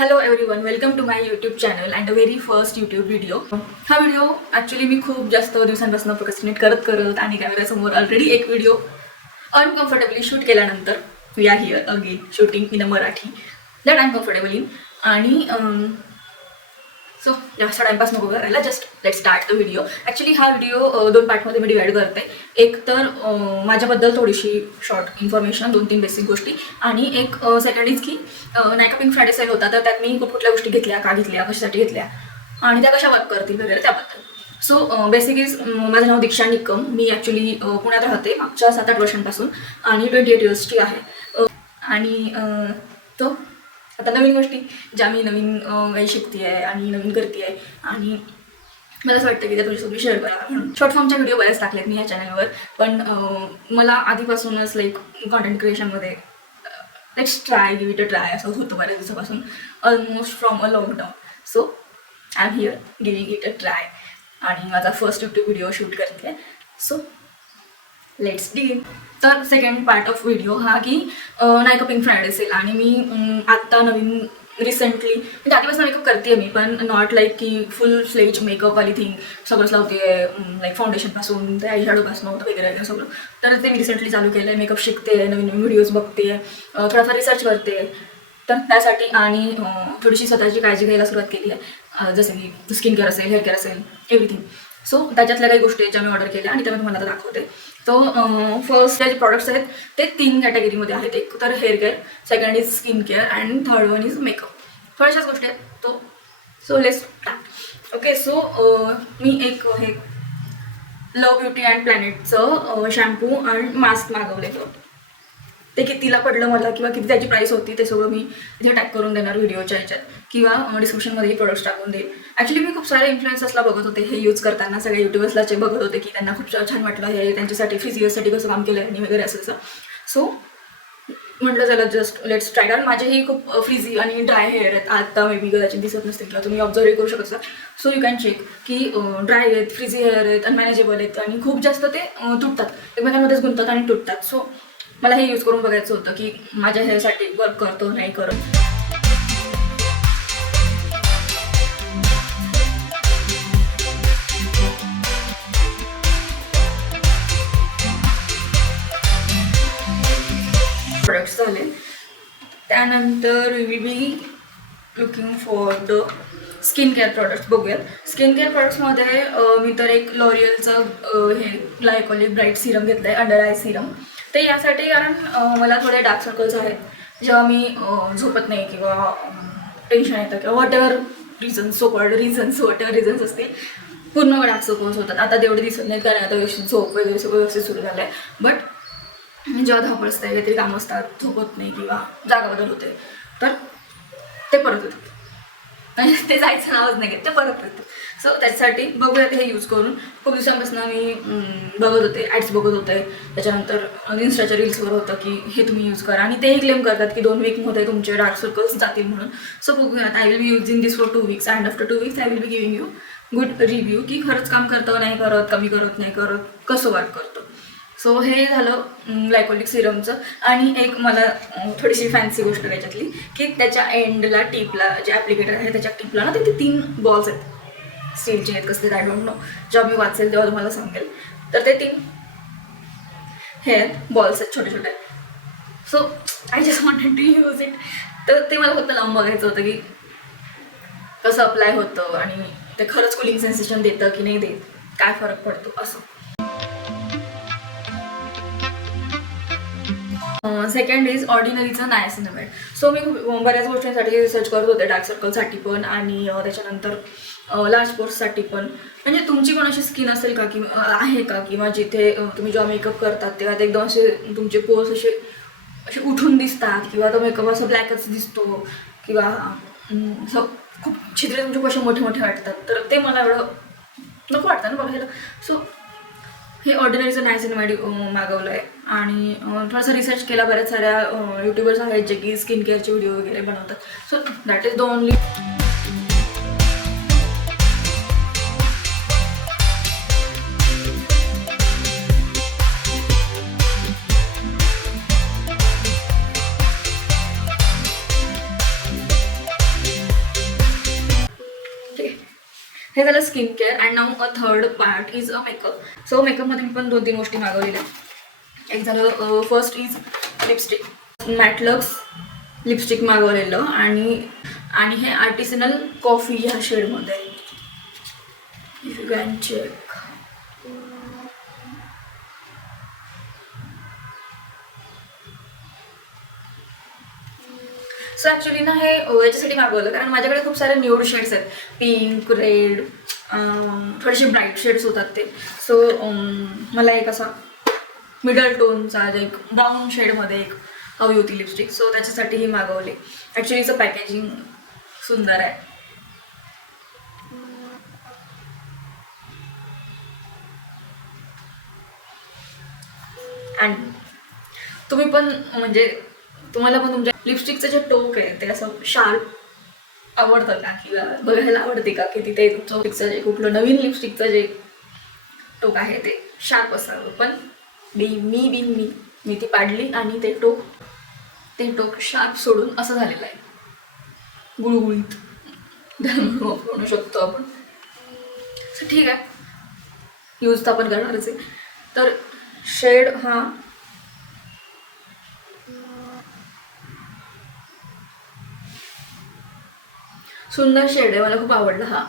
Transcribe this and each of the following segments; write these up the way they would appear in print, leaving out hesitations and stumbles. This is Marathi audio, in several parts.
Hello everyone, welcome to my YouTube channel and the very first YouTube video. हा व्हिडिओ ॲक्च्युली मी खूप जास्त दिवसांपासून प्रोक्रेस्टिनेट करत आणि कॅमेऱ्यासमोर ऑलरेडी एक व्हिडिओ अनकम्फर्टेबली शूट केल्यानंतर we are here again shooting in a Marathi that I am comfortable in. आणि सो जास्त टाईमपास नको करायला, just let start the video. Actually हा व्हिडिओ दोन पार्टमध्ये मी डिवाईड करते. एक तर माझ्याबद्दल थोडीशी शॉर्ट इन्फॉर्मेशन, 2-3 बेसिक गोष्टी, आणि एक सेकंड इज की नायका पिंक फ्रायडे सेल होता, तर त्यात मी कुठल्या गोष्टी घेतल्या, का घेतल्या, कशासाठी घेतल्या आणि त्या कशा वर्क करतील वगैरे त्याबद्दल. सो बेसिक इज माझं नाव दीक्षा निकम. मी ॲक्च्युली पुण्यात राहते मागच्या 7-8 वर्षांपासून आणि 28 इयर्सची आहे. आणि तो आता नवीन गोष्टी ज्या मी नवीन काही शिकते आहे आणि नवीन करते आहे, आणि मला असं वाटतं की त्या तुझ्यासोबत शेअर करावं म्हणून. शॉर्ट फॉर्मच्या व्हिडिओ बऱ्याच टाकलेत मी या चॅनलवर, पण मला आधीपासूनच लाईक कॉन्टेंट क्रिएशनमध्ये let's try, give it a try असं होतं बऱ्याच दिवसापासून, almost from a lockdown. So I am here giving it a try आणि माझा फर्स्ट यूट्यूब व्हिडिओ शूट करते. सो लेट्स डिग. तर सेकंड पार्ट ऑफ व्हिडिओ हा की नायका पिंक फ्रायडे सेल, आणि मी आत्ता नवीन रिसेंटली म्हणजे आधीपासून मेकअप करते मी, पण नॉट लाईक की फुल फ्लेज मेकअपवाली थिंग सगळंच लावते आहे, लाईक फाउंडेशनपासून ते आय शॅडोपासून वगैरे वगैरे सगळं. तर ते मी रिसेंटली चालू केलं आहे. मेकअप शिकते, नवीन नवीन व्हिडिओज बघते, थोडाफार रिसर्च करते. तर त्यासाठी आणि थोडीशी स्वतःची काळजी घ्यायला सुरुवात केली आहे, जसं की स्किन केअर असेल, हेअर केअर असेल, एव्हरीथिंग. सो त्याच्यातल्या काही गोष्टी आहेत ज्या मी ऑर्डर केल्या आणि त्या मी तुम्हाला आता दाखवते. तो फर्स्ट जे प्रॉडक्ट्स आहेत ते 3 कॅटेगरीमध्ये आहेत. एक तर hair care, second is skin care and third one is makeup. थोड्याशाच गोष्टी आहेत. तो so let's start. Okay. So मी एक हे लव ब्युटी अँड प्लॅनेटचं शॅम्पू आणि मास्क मागवलेलं. ते कितीला पडलं मला किंवा किती त्याची प्राईस होती ते सगळं मी इथे टॅग करून देणार व्हिडिओच्या ह्याच्यात, किंवा डिस्क्रिप्शनमध्येही प्रोडक्ट्स टाकून देईल. ॲक्च्युली मी खूप सारे इन्फ्लुएन्सर्सला बघत होते हे यूज करताना, सगळे यूट्यूबर्सलाचे बघत होते की त्यांना खूप छान वाटलं हे, त्यांच्यासाठी फिजियससाठी कसं काम केलं आणि वगैरे असं. सो म्हटलं चला जस्ट लेट्स ट्राय. कारण माझेही खूप फ्रीझी आणि ड्राय हेअर आहेत. आता मे बी कदाचित दिसत नसतील किंवा तुम्ही ऑब्झर्व करू शकता. सो यू कॅन चेक की ड्राय आहेत, फ्रीझी हेअर आहेत, अनमॅनेजेबल आहेत आणि खूप जास्त ते तुटतात, एकमेकांमध्येच गुंततात आणि तुटतात. सो मला हे यूज करून बघायचं होतं की माझ्या हेअरसाठी वर्क करतो नाही करत. प्रोडक्ट्स झाले. त्यानंतर we will be looking for the skin care products. बघूयात. स्किन केअर प्रोडक्ट्समध्ये मी तर एक लॉरियलचं हे ग्लायकोलिक ब्राईट सिरम घेतलं आहे, अंडर आय सिरम. ते यासाठी कारण मला थोडे डार्क सर्कल्स आहेत जेव्हा मी झोपत नाही किंवा टेन्शन येतं किंवा what ever reasons, so called reasons, what ever reasons असतील, पूर्ण डार्क सर्कल्स होतात. आता तेवढे दिसत नाहीत कारण आता व्यवस्थित झोप वगैरे सगळं व्यवस्थित सुरू झालं आहे. बट जेव्हा धावपळ असते, काहीतरी कामं असतात, झोपत नाही किंवा जागा बदल होते, तर ते परत येतात. ते जायचं नावच नाही घेत, ते परत येतं. सो त्याच्यासाठी बघूयात हे यूज करून. खूप दिवसांपासून मी बघत होते, ॲड्स बघत होते, त्याच्यानंतर इन्स्टाच्या रील्सवर होतं की हे तुम्ही यूज करा, आणि तेही क्लेम करतात की 2 वीकमध्ये तुमचे डार्क सर्कल्स जातील म्हणून. सो बघूयात. I will be using this for 2 weeks and after 2 weeks I will be giving you good review की खरंच काम करतं नाही करत, कमी करत नाही करत, कसं वर्क करतं. सो हे झालं ग्लायकोलिक सिरमचं. आणि एक मला थोडीशी फॅन्सी गोष्ट त्याच्यातली की त्याच्या एंडला टिपला जे ॲप्लिकेटर आहे त्याच्या टिपला ना ते 3 बॉल्स आहेत, स्टीलचे आहेत कसले, आय डोंट नो. जेव्हा मी वाचेल तेव्हा तुम्हाला सांगेल. तर ते 3 हे आहेत, बॉल्स आहेत छोटे छोटे. So I just wanted to use it. तर ते मला फक्त लावून बघायचं होतं की कसं अप्लाय होतं आणि ते खरंच कुलिंग सेन्सेशन देतं की नाही देत, काय फरक पडतो असं. सेकंड इज ऑर्डिनरीचं नायसिनामाइड. सो मी बऱ्याच गोष्टींसाठी रिसर्च करत होते, डार्क सर्कलसाठी पण आणि त्याच्यानंतर लार्ज पोर्ससाठी पण. म्हणजे तुमची पण अशी स्किन असेल का की आहे का, किंवा जिथे तुम्ही जेव्हा मेकअप करतात तेव्हा ते एकदम असे तुमचे पोर्स असे उठून दिसतात, किंवा तो मेकअप असं ब्लॅकच दिसतो, किंवा असं खूप छिद्रे तुमचे कसे मोठे मोठे वाटतात, तर ते मला एवढं नको वाटतं ना बघायला. सो हे ऑर्डिनरीचं नायसिनामाइड मागवलं आहे. आणि थोडासा रिसर्च केला, बऱ्याच साऱ्या यूट्यूबर्स आहेत जे की स्किन केअरचे व्हिडिओ वगैरे बनवतात. So that is the only. हे झालं skin care. And now a third part is a makeup. So मेकअपमध्ये मी पण 2-3 गोष्टी मागवलेल्या. एक झालं फर्स्ट इज लिपस्टिक. मॅटलक्स लिपस्टिक मागवलेलं आणि हे आर्टिसनल कॉफी ह्या शेडमध्ये. If you can check. So actually ना हे याच्यासाठी मागवलं कारण माझ्याकडे खूप सारे न्यूड शेड्स आहेत. पिंक, रेड, थोडेसे ब्राईट शेड्स होतात ते. सो मला एक असा मिडल टोनचा एक ब्राऊन शेडमध्ये एक हवी होती लिपस्टिक. सो त्याच्यासाठी ही मागवली. ॲक्च्युली हिचं पॅकेजिंग सुंदर आहे. आणि तुम्ही पण म्हणजे तुम्हाला पण तुमच्या लिपस्टिकचं जे टोक आहे ते असं शार्प आवडतं का किंवा बघायला आवडते का की तिथे लिपस्टिकचं जे कुठलं नवीन लिपस्टिकचं जे टोक आहे ते शार्प असावं. पण मी ती पाडली आणि ते टोक शार्प सोडून असं झालेलं आहे, गुळगुळीत म्हणू शकतो आपण. ठीक आहे, यूज तर आपण करणारच आहे. तर शेड हा सुंदर शेड आहे. मला खूप आवडला हा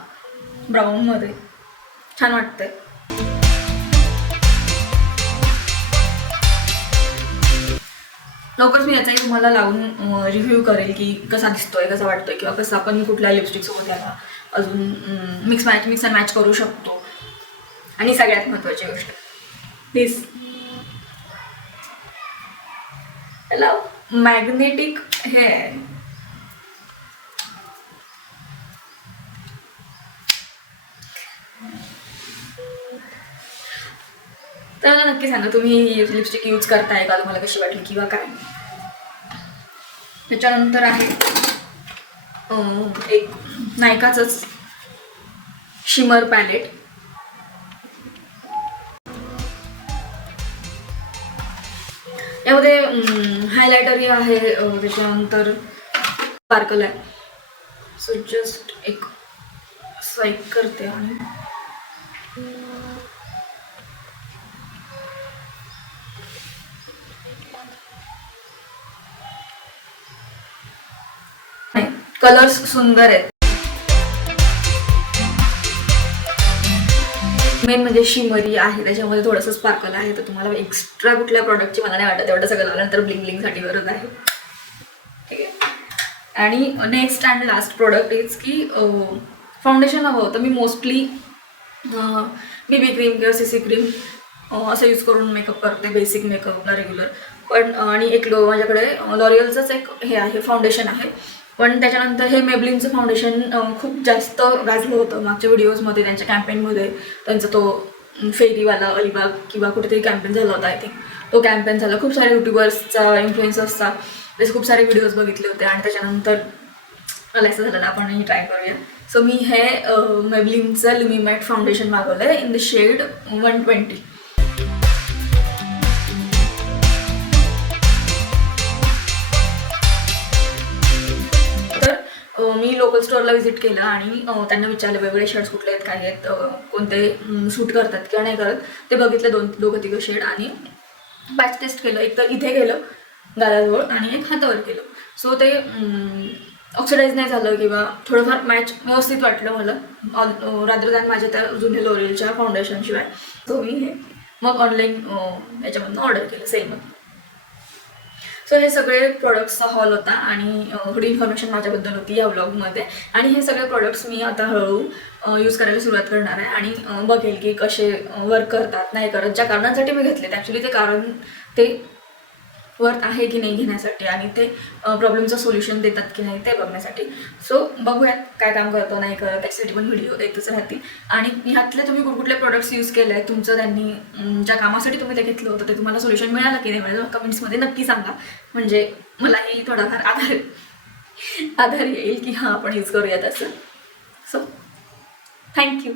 ब्राऊनमध्ये, छान वाटतंय. लवकरच मी याचाही तुम्हाला लावून रिव्ह्यू करेल की कसा दिसतोय, कसा वाटतोय किंवा कसं आपण कुठल्या लिपस्टिकसोबत याला अजून मिक्स अँड मॅच करू शकतो. आणि सगळ्यात महत्त्वाची गोष्ट दिस याला मॅग्नेटिक हे आहे. तर मला नक्की सांगा तुम्ही लिपस्टिक यूज करताय का, तुम्हाला कशी वाटली किंवा काय. त्याच्यानंतर आहे एक नायकाचंच शिमर पॅलेट. यामध्ये हायलायटरही आहे, त्याच्यानंतर स्पार्कल आहे. सो जस्ट एक स्वाईप करते आणि कलर्स सुंदर आहेत. मेन म्हणजे शिमरी आहे, त्याच्यामध्ये थोडंसं स्पार्कल आहे. तर तुम्हाला एक्स्ट्रा कुठल्या प्रॉडक्टची मला नाही वाटत, एवढं सगळं लावल्यानंतर ब्लिंगसाठी गरज आहे. ठीक आहे. आणि next and last product is की फाउंडेशन हवं होतं. मी मोस्टली BB क्रीम किंवा CC क्रीम असं यूज करून मेकअप करते, बेसिक मेकअपला रेग्युलर. पण आणि एक माझ्याकडे लॉरियलचंच एक हे आहे, फाउंडेशन आहे. पण त्याच्यानंतर हे मेबलिनचं फाउंडेशन खूप जास्त गाजलं होतं मागच्या व्हिडिओजमध्ये, त्यांच्या कॅम्पेनमध्ये. त्यांचा तो फेरीवाला अलिबाग किंवा कुठेतरी कॅम्पेन झाला होता, आय थिंक तो कॅम्पेन झाला. खूप सारे युट्यूबर्सचा इन्फ्लुएन्सर्सचा त्याचे खूप सारे व्हिडिओज बघितले होते. आणि त्याच्यानंतर मला असं झालं आपणही ट्राय करूया. सो मी हे मेबलिनचं लुमी मॅट फाउंडेशन मागवलं आहे इन द शेड 120. मी लोकल स्टोअरला व्हिजिट केलं आणि त्यांना विचारलं वेगवेगळे शेड्स कुठले आहेत, काय आहेत, कोणते सूट करतात किंवा नाही करत ते बघितले. 2-3 शेड आणि पॅच टेस्ट केलं. एक तर इथे केलं गालाजवळ आणि एक हातावर केलं. सो ते ऑक्सिडाईज नाही झालं किंवा थोडंफार मॅच व्यवस्थित वाटलं मला रादर दॅन माझ्या त्या जुन्या लोरियलच्या फाउंडेशनशिवाय. सो मी हे मग ऑनलाईन याच्यामधून ऑर्डर केलं सेलमधून. सो हे सगळे प्रोडक्ट्सचा हॉल होता आणि थोडी इन्फॉर्मेशन माझ्याबद्दल होती या व्लॉगमध्ये. आणि हे सगळे प्रोडक्ट्स मी आता हळूहळू यूज करायला सुरुवात करणार आहे आणि बघेल की कसे वर्क करतात, नाही करत. ज्या कारणांसाठी मी घेतले ॲक्च्युली ते कारण ते वर्थ आहे की नाही घेण्यासाठी आणि ते प्रॉब्लेमचं सोल्युशन देतात की नाही ते बघण्यासाठी. सो बघूयात काय काम करतो नाही करत, त्याच्यासाठी पण व्हिडिओ येतच राहतील. आणि ह्यातले तुम्ही कुठले प्रोडक्ट्स यूज केले आहेत, तुमचं त्यांनी ज्या कामासाठी तुम्ही ते घेतलं होतं ते तुम्हाला सोल्युशन मिळालं की नाही मिळालं कमेंट्समध्ये नक्की सांगा. म्हणजे मलाही थोडाफार आधार येईल की हां आपण यूज करूयात असं. So thank you.